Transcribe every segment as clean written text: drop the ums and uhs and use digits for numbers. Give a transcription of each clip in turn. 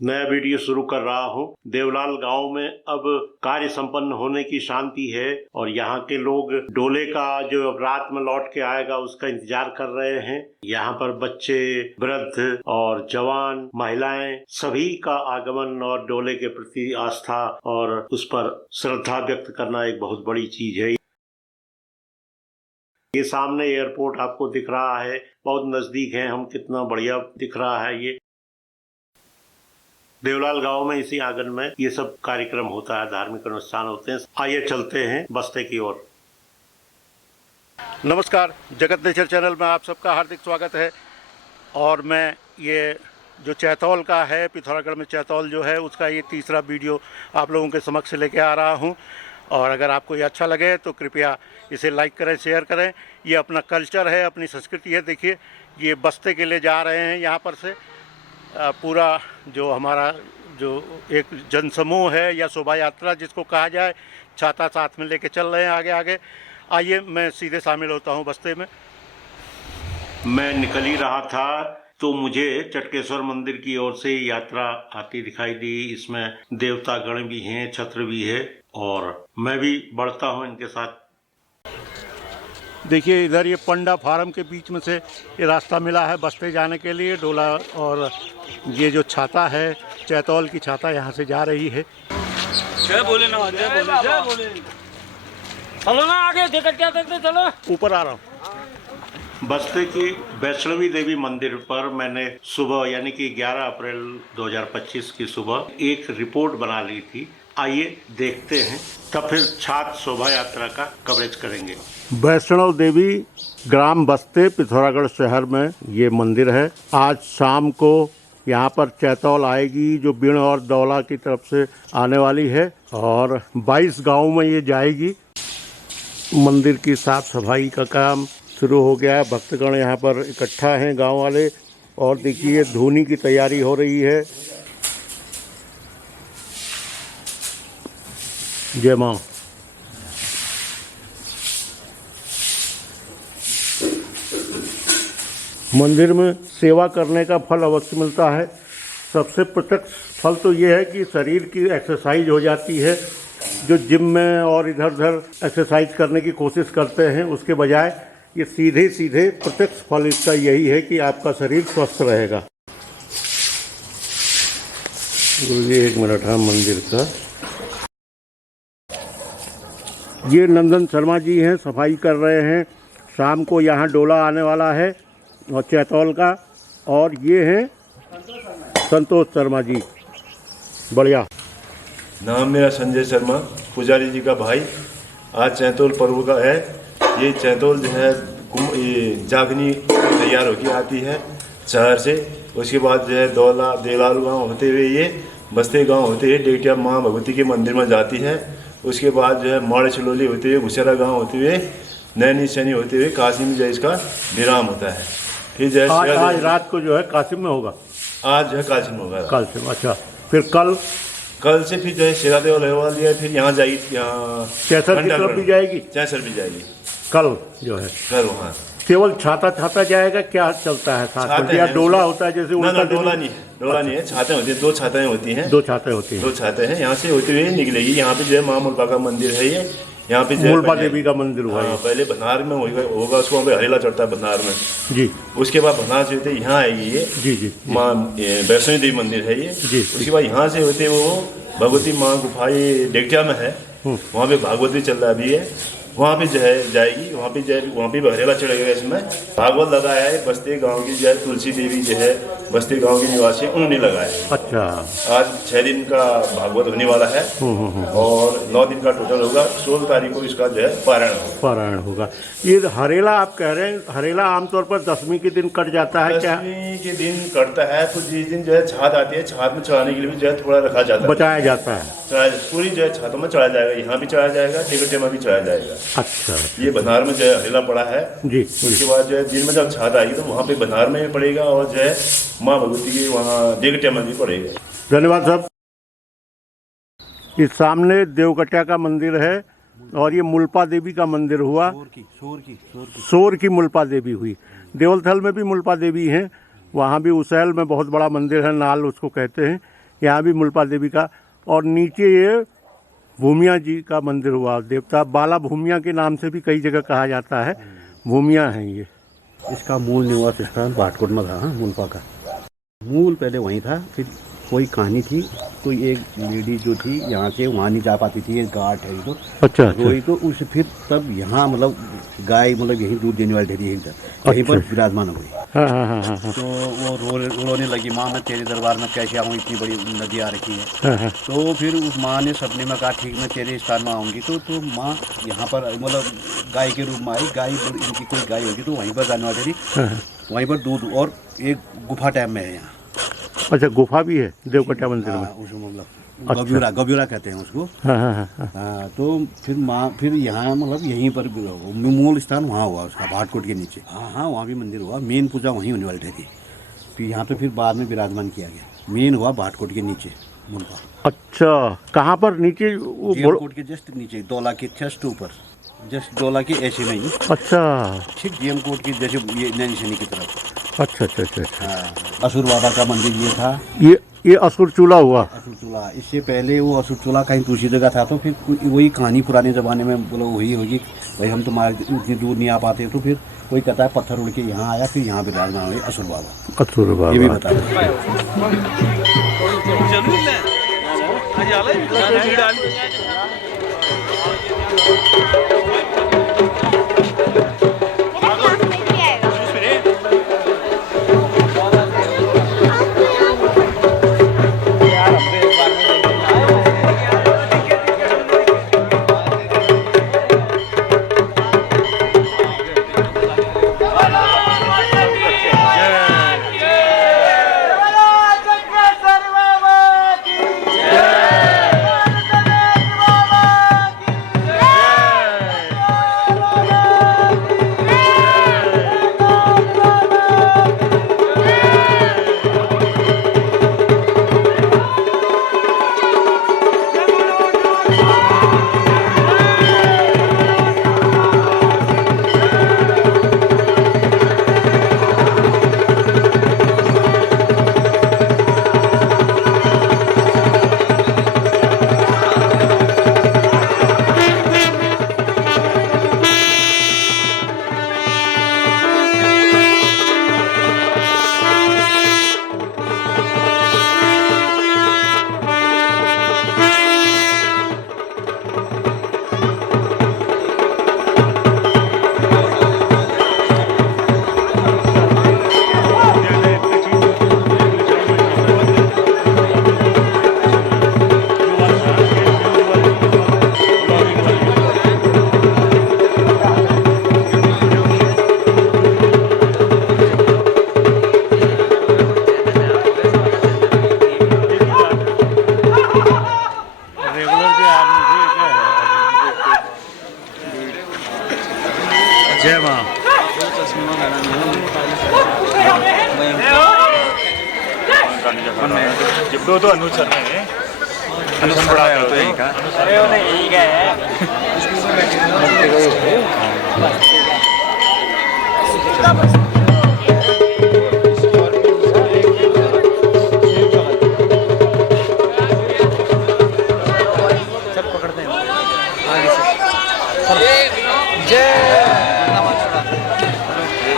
नया वीडियो शुरू कर रहा हूं। देवलाल गांव में अब कार्य संपन्न होने की शांति है और यहाँ के लोग डोले का जो अब रात में लौट के आएगा उसका इंतजार कर रहे हैं। यहाँ पर बच्चे, वृद्ध और जवान, महिलाएं सभी का आगमन और डोले के प्रति आस्था और उस पर श्रद्धा व्यक्त करना एक बहुत बड़ी चीज है। ये सामने एयरपोर्ट आपको दिख रहा है, बहुत नजदीक है हम, कितना बढ़िया दिख रहा है। ये देवलाल गांव में इसी आंगन में ये सब कार्यक्रम होता है, धार्मिक अनुष्ठान होते हैं। आइए चलते हैं बस्ते की ओर। नमस्कार, जगत नेचर चैनल में आप सबका हार्दिक स्वागत है। और मैं ये जो चैतौल का है, पिथौरागढ़ में चैतौल जो है, उसका ये तीसरा वीडियो आप लोगों के समक्ष लेके आ रहा हूँ। और अगर आपको ये अच्छा लगे तो कृपया इसे लाइक करें, शेयर करें। ये अपना कल्चर है, अपनी संस्कृति है। देखिए ये बस्ते के लिए जा रहे हैं, यहाँ पर से पूरा जो हमारा जो एक जनसमूह है या शोभा यात्रा जिसको कहा जाए, छाता साथ में लेके चल रहे हैं आगे आगे। आइए मैं सीधे शामिल होता हूँ बस्ते में। मैं निकल ही रहा था तो मुझे चटकेश्वर मंदिर की ओर से यात्रा आती दिखाई दी। इसमें देवता गण भी हैं, छत्र भी है और मैं भी बढ़ता हूँ इनके साथ। देखिए इधर ये पंडा फार्म के बीच में से ये रास्ता मिला है बस्ते जाने के लिए, डोला। और ये जो छाता है, चैतौल की छाता यहाँ से जा रही है। जय बोले ना, जय बोले, जय बोले। चलो ना आगे, देखते चलो। ऊपर आ रहा हूँ। बस्ते की वैष्णवी देवी मंदिर पर मैंने सुबह यानी कि 11 अप्रैल 2025 की सुबह एक रिपोर्ट बना ली थी। आइए देखते हैं, तब फिर छात्र शोभा यात्रा का कवरेज करेंगे। वैष्णव देवी ग्राम बस्ते, पिथौरागढ़ शहर में ये मंदिर है। आज शाम को यहाँ पर चैतौल आएगी जो बिण और दौला की तरफ से आने वाली है और 22 गाँव में ये जाएगी। मंदिर की साफ सफाई का काम शुरू हो गया है। भक्तगण यहाँ पर इकट्ठा हैं, गांव वाले। और देखिए धूनी की तैयारी हो रही है। जय मां। मंदिर में सेवा करने का फल अवश्य मिलता है। सबसे प्रत्यक्ष फल तो ये है कि शरीर की एक्सरसाइज हो जाती है। जो जिम में और इधर उधर एक्सरसाइज करने की कोशिश करते हैं उसके बजाय ये सीधे सीधे प्रत्यक्ष फल इसका यही है कि आपका शरीर स्वस्थ रहेगा। गुरु जी एक मिनट, हाँ मंदिर का ये नंदन शर्मा जी हैं, सफाई कर रहे हैं। शाम को यहाँ डोला आने वाला है और चैतौल का। और ये हैं संतोष शर्मा जी, बढ़िया। नाम मेरा संजय शर्मा, पुजारी जी का भाई। आज चैतौल पर्व का है। ये चैतौल जो है ये जागनी तैयार होकर आती है शहर से। उसके बाद जो है दौला देलाल गांव होते हुए ये बस्ते गांव होते हुए डेटिया माँ भगवती के मंदिर में जाती है। उसके बाद जो है माड़े छलोली होते हुए घुसेरा गांव होते हुए नैनी शनि होते हुए काशी में जो है इसका विराम होता है। फिर जो है आज रात को जो है कासिम में होगा। आज जो है काशी में होगा। कासिम, अच्छा। फिर कल से फिर जो है शेरादेव लहवाल है, फिर यहाँ जाएगी, यहाँ चैसर की तरफ भी जाएगी। चैसर भी जाएगी कल जो है कल वहाँ केवल छाता जाएगा, क्या चलता है साथ में, या डोला होता है जैसे? ना डोला नहीं है, छाते होती है, दो छाताएं होती हैं। दो छाते होती हैं। दो छाते हैं, यहाँ से होते हुए निकलेगी। यहाँ पे जो है माँ मुल्पा का मंदिर है ये। यहाँ पे मुल्पा देवी का मंदिर हुआ है। पहले भनार में होगा, उसको वहाँ पे हरेला चढ़ता है भनार में जी। उसके बाद भनार से होते यहाँ आएगी ये जी। माँ वैष्णो देवी मंदिर है ये जी। उसके बाद यहाँ से होते वो भगवती माँ गुफा ये डेकटिया में है। वहाँ पे भागवत भी चल रहा अभी है। वहाँ पे जो है जाएगी, वहाँ पे हरेला चढ़ेगा। इसमें भागवत लगाया है बस्ते गांव की जो है तुलसी देवी जो है बस्ते गांव की निवासी है, उन्होंने लगाया। अच्छा। आज 6 दिन का भागवत होने वाला है और 9 दिन का टोटल होगा। 16 तारीख को इसका जो है पारायण होगा। ये हरेला आप कह रहे हैं, हरेला आमतौर पर 10वीं के दिन कट जाता है क्या? 10वीं के दिन कटता है, तो जिस दिन जो है छात आती है, छात में चढ़ाने के लिए भी जो है थोड़ा रखा जाता है, बचाया जाता है। पूरी जो है छातों में चढ़ाया जाएगा, यहाँ भी चढ़ाया जाएगा, टिकटे में भी चढ़ाया जाएगा। अच्छा। ये बनार में जो है हरेला पड़ा है जी। उसके बाद जो है दिन में जब छात आएगी तो वहाँ पे बनार में भी पड़ेगा और जो है माँ भगवती की वहाँ देवकटिया में भी पड़ेगा। धन्यवाद साहब। इस सामने देवकटिया का मंदिर है और ये मुल्पा देवी का मंदिर हुआ। सोर की मुल्पा देवी हुई। देवलथल में भी मुल्पा देवी हैं, वहाँ भी उसैल में बहुत बड़ा मंदिर है, नाल उसको कहते हैं। यहाँ भी मुल्पा देवी का, और नीचे ये भूमिया जी का मंदिर हुआ। देवता बाला भूमिया के नाम से भी कई जगह कहा जाता है। भूमिया है ये। इसका मूल निवास स्थान भाटकोट में था। मुल्पा का मूल पहले वहीं था। फिर कोई कहानी थी, कोई एक लेडी जो थी यहाँ से वहाँ नहीं जा पाती थी, एक घाट है तो अच्छा। वही तो उस फिर तब यहाँ मतलब गाय मतलब यहीं दूध देने वाली ठहरी यहीं पर विराजमान हो गई। हाँ। तो वो रोने लगी, माँ मैं तेरे दरबार में कैसे आऊँ, इतनी बड़ी नदी आ रखी है। तो फिर उस माँ ने सपने में कहा ठीक मैं तेरे स्थान में आऊँगी। तो माँ यहाँ पर मतलब गाय के रूप में आई। गाय इनकी कोई गाय होगी तो वहीं पर जाने वाली थी। वहीं पर दूध और एक गुफा टाइप में है यहाँ। अच्छा, गुफा भी है देवकटिया मंदिर में? उसको मतलब गब्यूरा कहते हैं उसको। हाँ। तो फिर यहाँ मतलब यहीं पर मूल स्थान वहाँ हुआ उसका, भाटकोट के नीचे। हाँ वहाँ भी मंदिर हुआ। मेन पूजा वहीं होने वाली थी। फिर यहाँ पे फिर बाद में विराजमान किया गया। मेन हुआ भाटकोट के नीचे मुल्पा। अच्छा, कहाँ पर नीचे? कोट के जस्ट नीचे, डोला के जस्ट ऊपर, जस्ट डोला के ऐसे नहीं। अच्छा। ठीक डीएम कोट की जैसे ये नैनी शनि की तरफ। अच्छा। हाँ। असुर बाबा का मंदिर ये था। ये असुर चूल्हा हुआ। असुर चूल्हा, इससे पहले वो असुर चूल्हा कहीं दूसरी जगह था। तो फिर वही कहानी पुराने ज़माने में बोलो वही होगी भाई, हम तुम्हारे उतनी दूर नहीं आ पाते। तो फिर कोई कहता है पत्थर उड़ के यहाँ आया, फिर यहाँ विराजमान हुए असुर बाबा। ये भी बता जिब्बो तो अनुज शर्मा है। अनुज शर्मा है तो यही का। अरे वो नहीं यही का है।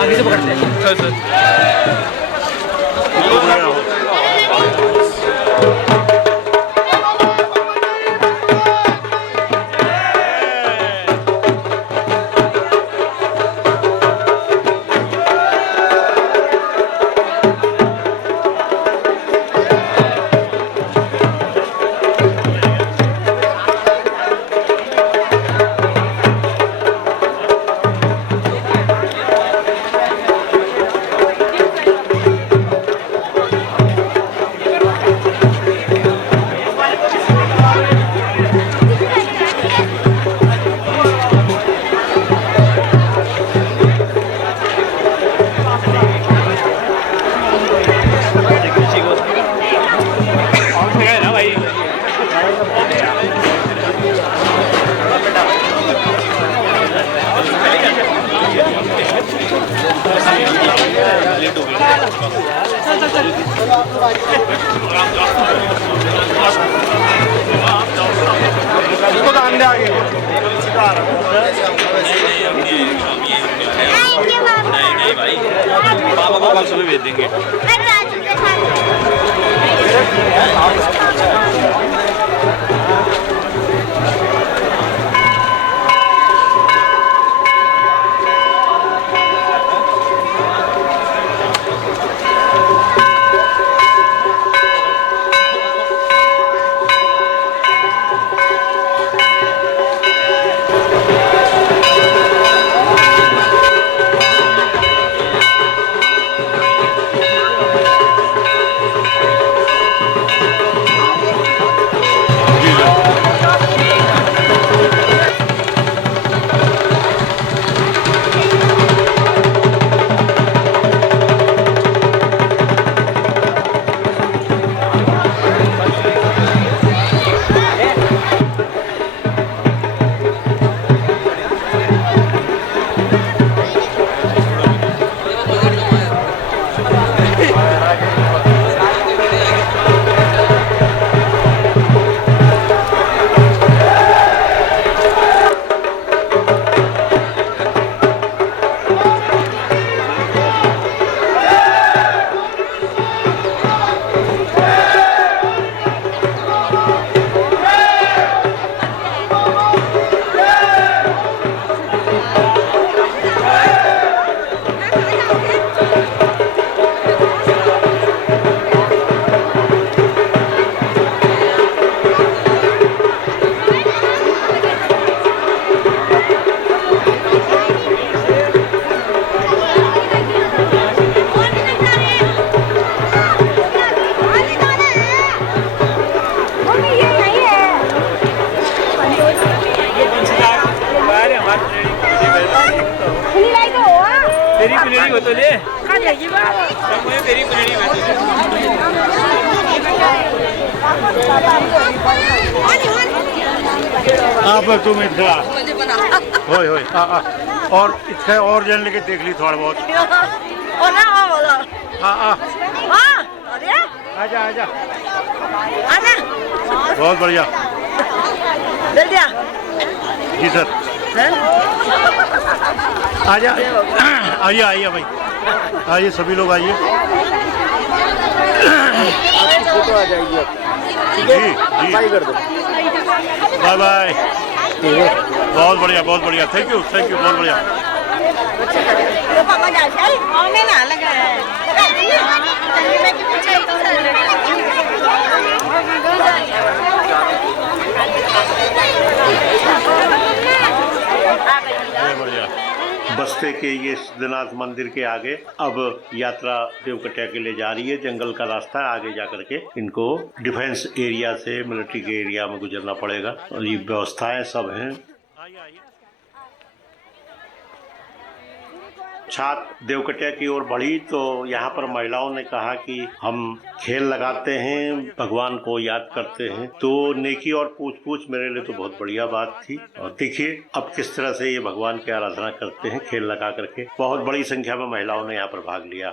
आगे से पकड़ते हैं। चल चल। इसको तो अंडे आगे नहीं भाई पापा को कल सुबह भेज देंगे। तेरी पुनेरी हो तो ले तेरी पुनेरी आप तुम इधर होय होय और इसका और जन लेके देख ली थोड़ा बहुत आजा आजा बहुत बढ़िया जी सर आजा आइए आइए भाई आइए सभी लोग आइए फोटो आ जाएगी ठीक है बाय कर दो बाय बाय बहुत बढ़िया थैंक यू बहुत बढ़िया बढ़िया बस्ते के ये सिद्धनाथ मंदिर के आगे अब यात्रा देवकटिया के लिए जा रही है। जंगल का रास्ता है, आगे जा करके इनको डिफेंस एरिया से मिलिट्री के एरिया में गुजरना पड़ेगा और ये व्यवस्थाएं सब हैं। छात देवकटिया की ओर बढ़ी तो यहाँ पर महिलाओं ने कहा कि हम खेल लगाते हैं, भगवान को याद करते हैं। तो नेकी और पूछ पूछ मेरे लिए तो बहुत बढ़िया बात थी। और देखिए अब किस तरह से ये भगवान की आराधना करते हैं खेल लगा करके। बहुत बड़ी संख्या में महिलाओं ने यहाँ पर भाग लिया।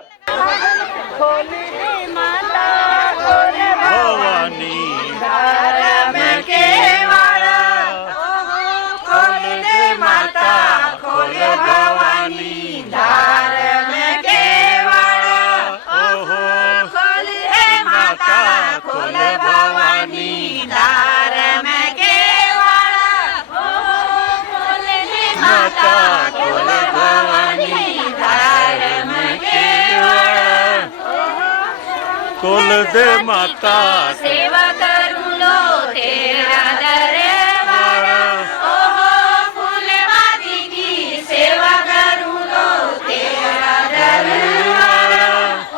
खोल दे माता सेवा करूं लो तेरा दरबार, ओहो फूलवादी की सेवा करूं लो तेरा दरबार,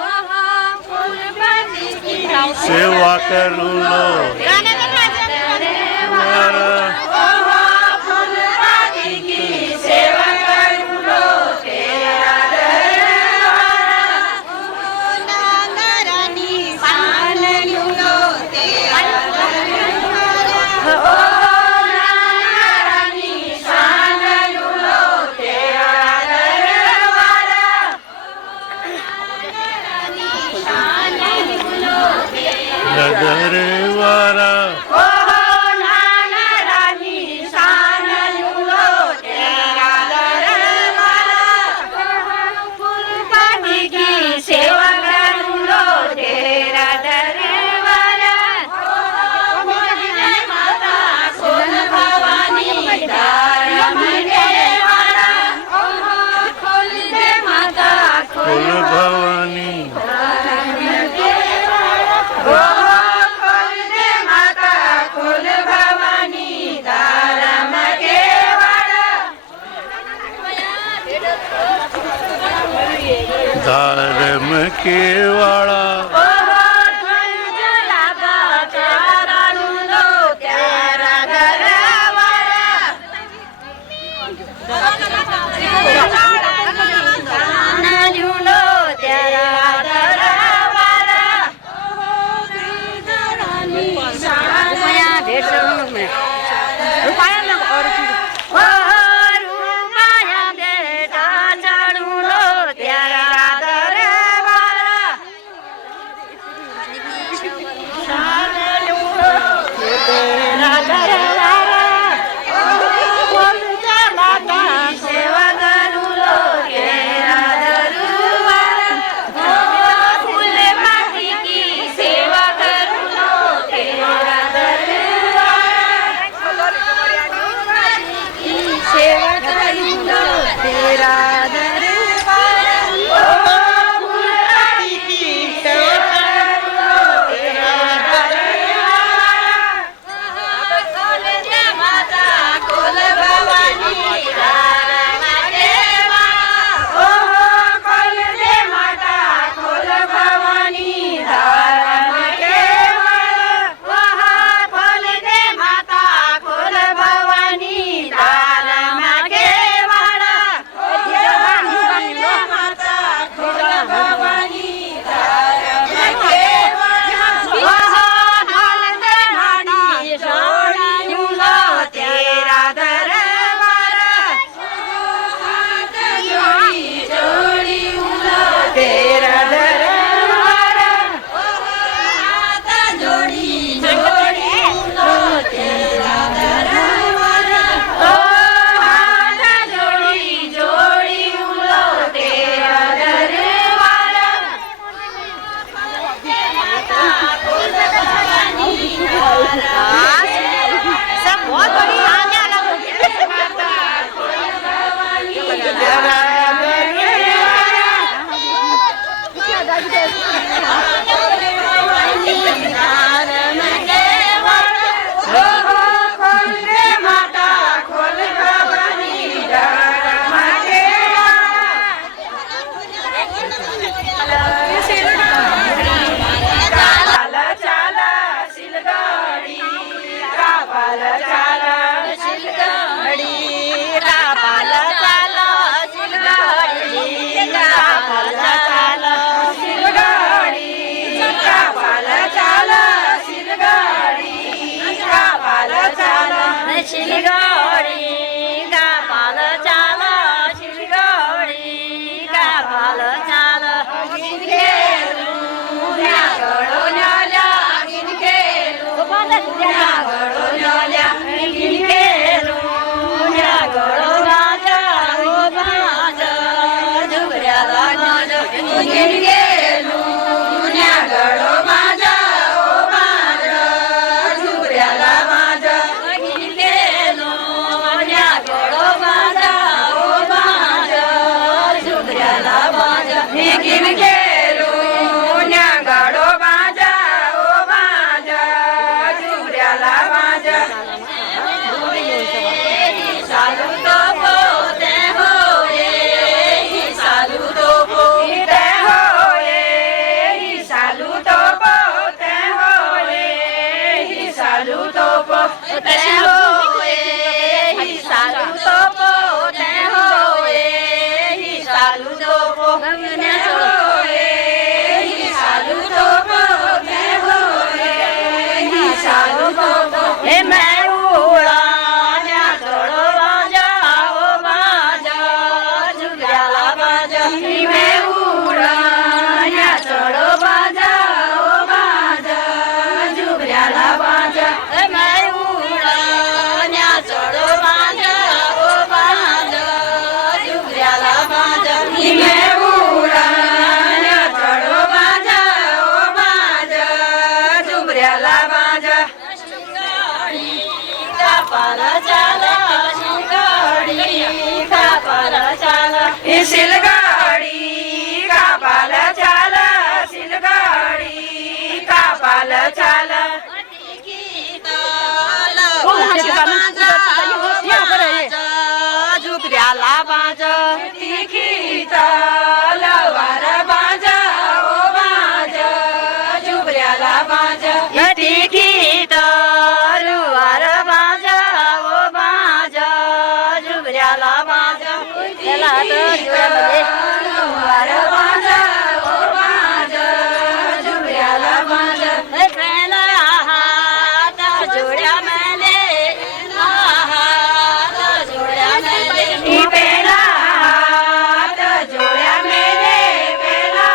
ओहो फूलवादी की सेवा करूं लो दरबारा धर्म केवाड़ा सिलगाड़ी का पाल चाल सिलगाड़ी का पाल चाल झुकऱ्याला बाजा तिखी तलवार बाजा ओ बाजा झुकऱ्याला बाजा तिखी तलवार बाजा ओ बाजा झुकऱ्याला बाजा तलवार बाजा ओ बाजा झुकऱ्याला बाजा पहिला हात जोड्या मले हात जोड्या मले पहिला हात जोड्या मेले पहिला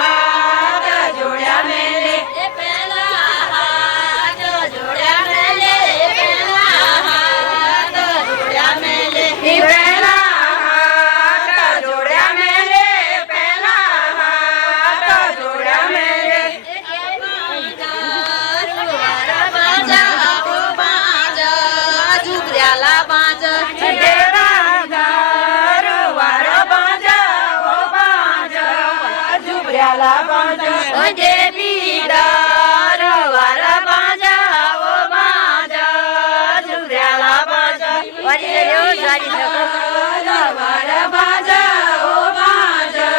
हात जोड्या मेले पहिला हात जोड्या मेले पहिला हात जोड्या मेले पहिला हात जोड्या मेले पहिला हात जोड्या मेले बाजा ओ बाजा झुकऱ्याला बाजा वार बाजा ओ बाजा झुकऱ्याला बाजा देवीदार वार बाजा ओ बाजा झुकऱ्याला बाजा वार बाजा ओ बाजा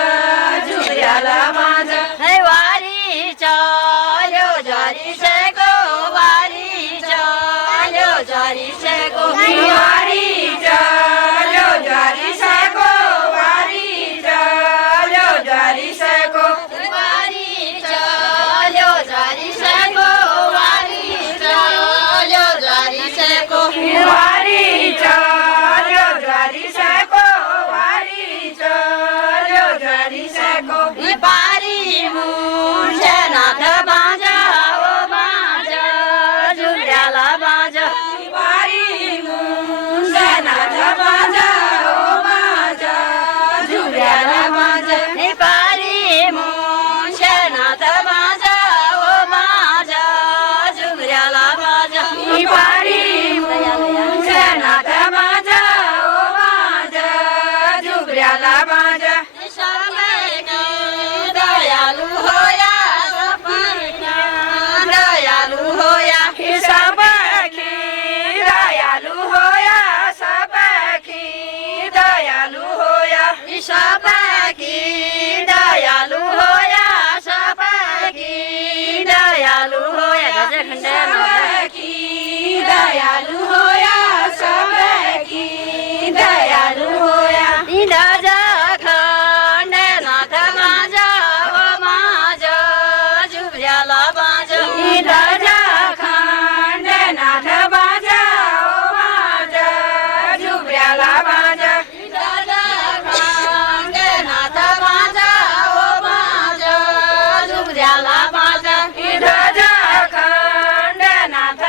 झुकऱ्याला बाजा वारी चालो जारी से गो वारी चालो जारी से गो वारी चालो जारी से गो वारी चालो जारी से गो वारी चालो जारी से गो वारी चालो जारी से गो वारी चालो जारी से गो वारी चालो जारी से गो पारी मुझे नाथ बाजा ओ बाजा झुकऱ्याला बाजा पारी मुझे नाथ बाजा ओ बाजा झुकऱ्याला बाजा पारी मुझे नाथ बाजा ओ बाजा झुकऱ्याला बाजा पारी मुझे नाथ बाजा ओ बाजा झुकऱ्याला बाजा दयालु होया दयालु होया सब दयालु होया सब दयालु होया सब दयालु होया सब दयालु होया दयालु होया सब दयालु होया राजा खंड नाथ बाजा ओ बाजा झुकऱ्याला बाजा राजा खंड नाथ बाजा ओ बाजा झुकऱ्याला बाजा राजा खंड नाथ बाजा ओ बाजा झुकऱ्याला बाजा राजा खंड नाथ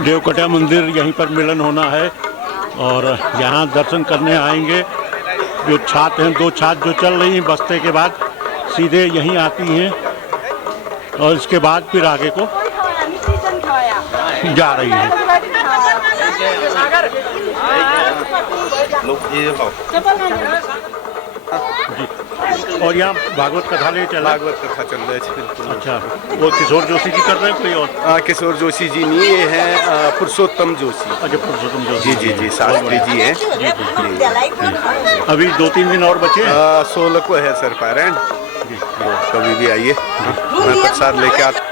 देवकटा मंदिर यहीं पर मिलन होना है और यहाँ दर्शन करने आएंगे। जो छात्र हैं, 2 छात्र जो चल रही हैं बस्ते के बाद सीधे यहीं आती हैं और इसके बाद फिर आगे को जा रही हैं। और यहाँ भागवत कथा ले चला। भागवत कथा चल रहा है बिल्कुल। अच्छा, वो किशोर जोशी जी कर रहे हैं कोई और? किशोर जोशी जी नहीं, ये हैं पुरुषोत्तम जोशी। अच्छा, पुरुषोत्तम जोशी। जी जी जी, शास्त्री जी हैं। अभी 2-3 दिन और बचे हैं। 16 को है सर पारायण। कभी भी आइए, मैं प्रसाद लेके आता।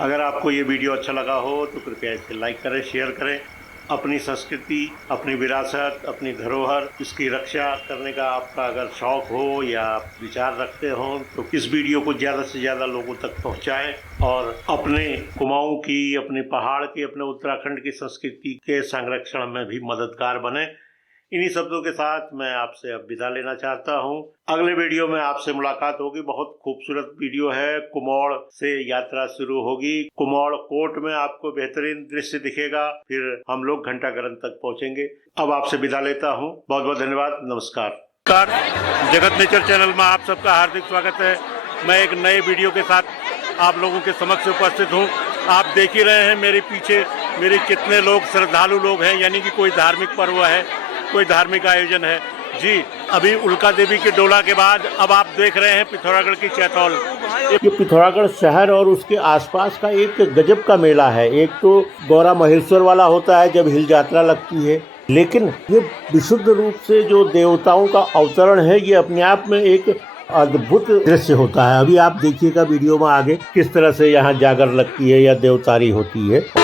अगर आपको ये वीडियो अच्छा लगा हो तो कृपया इसे लाइक करें, शेयर करें। अपनी संस्कृति, अपनी विरासत, अपनी धरोहर, इसकी रक्षा करने का आपका अगर शौक हो या विचार रखते हो तो इस वीडियो को ज़्यादा से ज़्यादा लोगों तक पहुंचाएं और अपने कुमाऊं की, अपने पहाड़ की, अपने उत्तराखंड की संस्कृति के संरक्षण में भी मददगार बने। इन्हीं शब्दों के साथ मैं आपसे अब विदा लेना चाहता हूं। अगले वीडियो में आपसे मुलाकात होगी। बहुत खूबसूरत वीडियो है। कुमौड़ से यात्रा शुरू होगी। कुमौड़ कोट में आपको बेहतरीन दृश्य दिखेगा। फिर हम लोग घंटाघरन तक पहुंचेंगे। अब आपसे विदा लेता हूं। बहुत बहुत धन्यवाद। नमस्कार। जगत नेचर चैनल में आप सबका हार्दिक स्वागत है। मैं एक नए वीडियो के साथ आप लोगों के समक्ष उपस्थित हूँ। आप देख ही रहे हैं मेरे पीछे मेरे कितने लोग श्रद्धालु लोग हैं, यानी कि कोई धार्मिक पर्व है, कोई धार्मिक आयोजन है। जी, अभी उल्का देवी के डोला के बाद अब आप देख रहे हैं पिथौरागढ़ की चैतौल। ये पिथौरागढ़ शहर और उसके आसपास का एक गजब का मेला है। एक तो गौरा महेश्वर वाला होता है जब हिल यात्रा लगती है, लेकिन ये विशुद्ध रूप से जो देवताओं का अवतरण है, ये अपने आप में एक अद्भुत दृश्य होता है। अभी आप देखिएगा वीडियो में आगे किस तरह से यहाँ जागर लगती है या देवतारी होती है।